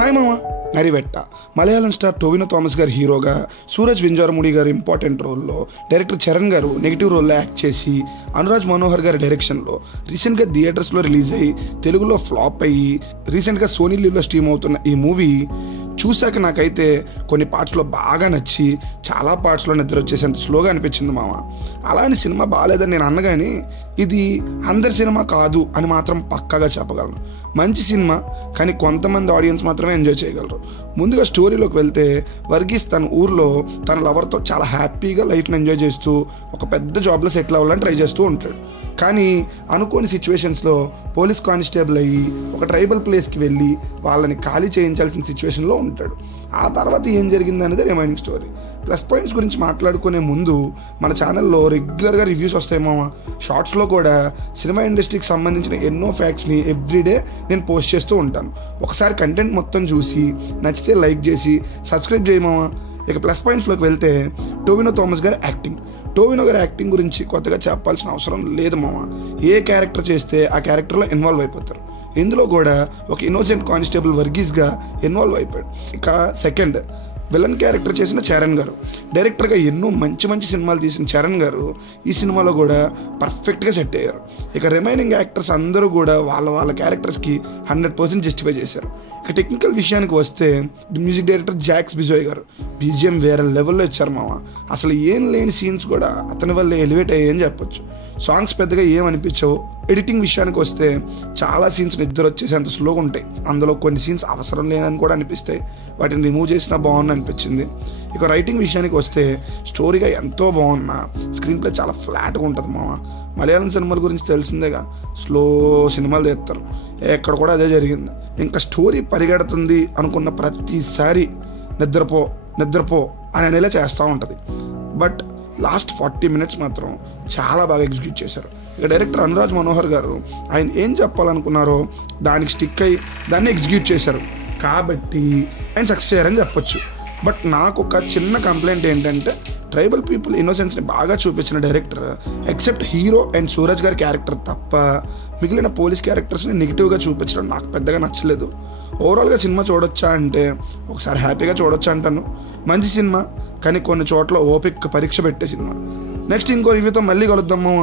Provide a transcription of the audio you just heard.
Hi మామ. Narivetta Malayalam star Tovino Thomas గారు హీరోగా, సూరజ్ వెంజారముడి గారు ఇంపార్టెంట్ రోల్లో, డైరెక్టర్ చరణ్ గారు నెగిటివ్ రోల్లో యాక్ట్ చేసి, అనురాజ్ మనోహర్ గారి డైరెక్షన్లో రీసెంట్గా థియేటర్స్లో రిలీజ్ అయ్యి తెలుగులో ఫ్లాప్ అయ్యి రీసెంట్గా సోనీ లీవ్లో స్ట్రీమ్ అవుతున్న ఈ మూవీ చూశాక నాకైతే కొన్ని పార్ట్స్లో బాగా నచ్చి చాలా పార్ట్స్లో నిద్ర వచ్చేసేంత స్లోగా అనిపించింది మామ. అలా అని సినిమా బాగాలేదని నేను అన్నగాని ఇది అందరి సినిమా కాదు అని మాత్రం పక్కాగా చెప్పగలను. మంచి సినిమా, కానీ కొంతమంది ఆడియన్స్ మాత్రమే ఎంజాయ్ చేయగలరు. ముందుగా స్టోరీలోకి వెళ్తే, వర్గీస్ తన ఊర్లో తన లవర్తో చాలా హ్యాపీగా లైఫ్ని ఎంజాయ్ చేస్తూ ఒక పెద్ద జాబ్లో సెటిల్ అవ్వాలని ట్రై చేస్తూ ఉంటాడు. కానీ అనుకోని సిచ్యువేషన్స్లో పోలీస్ కానిస్టేబుల్ అయ్యి ఒక ట్రైబల్ ప్లేస్కి వెళ్ళి వాళ్ళని ఖాళీ చేయించాల్సిన సిచ్యువేషన్లో ఉంటాడు. ఆ తర్వాత ఏం జరిగింది అనేది రిమైనింగ్ స్టోరీ. ప్లస్ పాయింట్స్ గురించి మాట్లాడుకునే ముందు మన ఛానల్లో రెగ్యులర్గా రివ్యూస్ వస్తాయి మామ. షార్ట్స్లో కూడా సినిమా ఇండస్ట్రీకి సంబంధించిన ఎన్నో ఫ్యాక్ట్స్ని ఎవ్రీడే నేను పోస్ట్ చేస్తూ ఉంటాను. ఒకసారి కంటెంట్ మొత్తం చూసి నచ్చితే లైక్ చేసి సబ్స్క్రైబ్ చేయమామ. ఇక ప్లస్ పాయింట్స్లోకి వెళ్తే, టొవినో థామస్ గారి యాక్టింగ్. టొవినో గారి యాక్టింగ్ గురించి కొత్తగా చెప్పాల్సిన అవసరం లేదు మామ. ఏ క్యారెక్టర్ చేస్తే ఆ క్యారెక్టర్లో ఇన్వాల్వ్ అయిపోతారు. ఇందులో కూడా ఒక ఇన్నోసెంట్ కానిస్టేబుల్ వర్గీస్గా ఇన్వాల్వ్ అయిపోయాడు. ఇక సెకండ్, విలన్ క్యారెక్టర్ చేసిన చరణ్ గారు. డైరెక్టర్గా ఎన్నో మంచి మంచి సినిమాలు తీసిన చరణ్ గారు ఈ సినిమాలో కూడా పర్ఫెక్ట్గా సెట్ అయ్యారు. ఇక రిమైనింగ్ యాక్టర్స్ అందరూ కూడా వాళ్ళ క్యారెక్టర్స్కి 100% జస్టిఫై చేశారు. ఇక టెక్నికల్ విషయానికి వస్తే, మ్యూజిక్ డైరెక్టర్ జాక్స్ బిజోయ్ గారు బీజిఎం వేరే లెవెల్లో ఇచ్చారు మామ. అసలు ఏం లేని సీన్స్ కూడా అతని వల్లే ఎలివేట్ అయ్యాయని చెప్పొచ్చు. సాంగ్స్ పెద్దగా ఏమనిపించవు. ఎడిటింగ్ విషయానికి వస్తే చాలా సీన్స్ నిద్ర వచ్చేసేంత స్లోగా ఉంటాయి. అందులో కొన్ని సీన్స్ అవసరం లేనని కూడా అనిపిస్తాయి. వాటిని రిమూవ్ చేసినా బాగుంది అనిపించింది. ఇక రైటింగ్ విషయానికి వస్తే, స్టోరీగా ఎంతో బాగున్నా స్క్రీన్ ప్లే చాలా ఫ్లాట్గా ఉంటుంది మామ. మలయాళం సినిమాల గురించి తెలిసిందేగా, స్లో సినిమాలు తీస్తారు. ఎక్కడ కూడా అదే జరిగింది. ఇంకా స్టోరీ పరిగెడుతుంది అనుకున్న ప్రతిసారి నిద్రపో అని అనేలా చేస్తూ ఉంటుంది. బట్ లాస్ట్ 40 minutes మాత్రం చాలా బాగా ఎగ్జిక్యూట్ చేశారు. ఇక డైరెక్టర్ అనురాజ్ మనోహర్ గారు ఆయన ఏం చెప్పాలనుకున్నారో దానికి స్టిక్ అయ్యి దాన్ని ఎగ్జిక్యూట్ చేశారు. కాబట్టి ఆయన సక్సెస్ అయ్యారని చెప్పొచ్చు. బట్ నాకు ఒక చిన్న కంప్లైంట్ ఏంటంటే, ట్రైబల్ పీపుల్ ఇన్నోసెన్స్ని బాగా చూపించిన director except hero and Suraj గారి క్యారెక్టర్ తప్ప మిగిలిన పోలీస్ క్యారెక్టర్స్ని నెగిటివ్గా చూపించడం నాకు పెద్దగా నచ్చలేదు. ఓవరాల్గా సినిమా చూడొచ్చా అంటే ఒకసారి హ్యాపీగా చూడొచ్చా అంటాను. మంచి సినిమా, కానీ కొన్ని చోట్ల ఓపిక పరీక్ష పెట్టే సినిమా. నెక్స్ట్ ఇంకో రివ్యూతో మళ్ళీ కలుద్దాము.